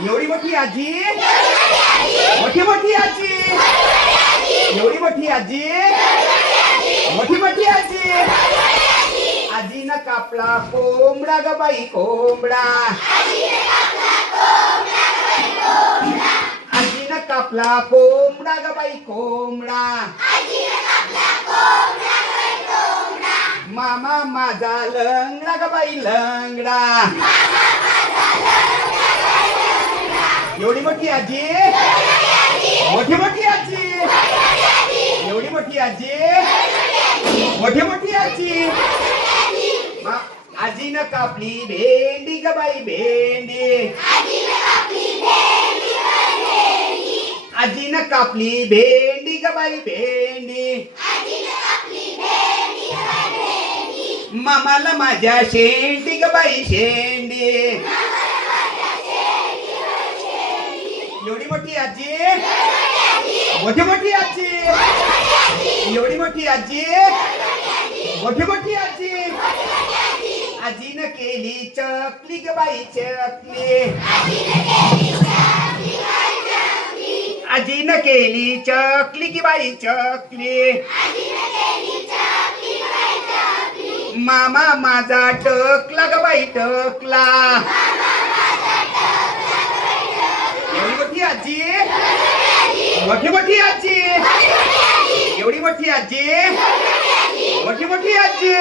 एवढी मोठी आजी? मोठी मोठी आजी? एवढी मोठी आजी? मोठी मोठी आजी? आजीनं कापला कोंबडा ग बाई कोंबडा. आजीनं कापला कोंबडा ग बाई कोंबडा. मामा माझा लंगडा ग बाई लंगडा. एवढी मोठी आजी. मोठी मोठी आजी. एवढी मोठी आजी. मोठी मोठी आजी. मा- आजीनं कापली भेंडी ग बाई भेंडी. आजीनं कापली भेंडी ग बाई भेंडी. मामाला माझ्या शेंडी ग बाई शेंडी. एवढी मोठी आजी? मोठी मोठी आजी? एवढी मोठी आजी? मोठी मोठी आजी? आजीनं केली चकली ग बाई चकली. आजीनं केली चकली की बाई चकली. मामा माझा टकला ग बाई टकला एवढी मोठी आजी. मोठी मोठी आजी. एवढी मोठी आजी. मोठी मोठी आजी.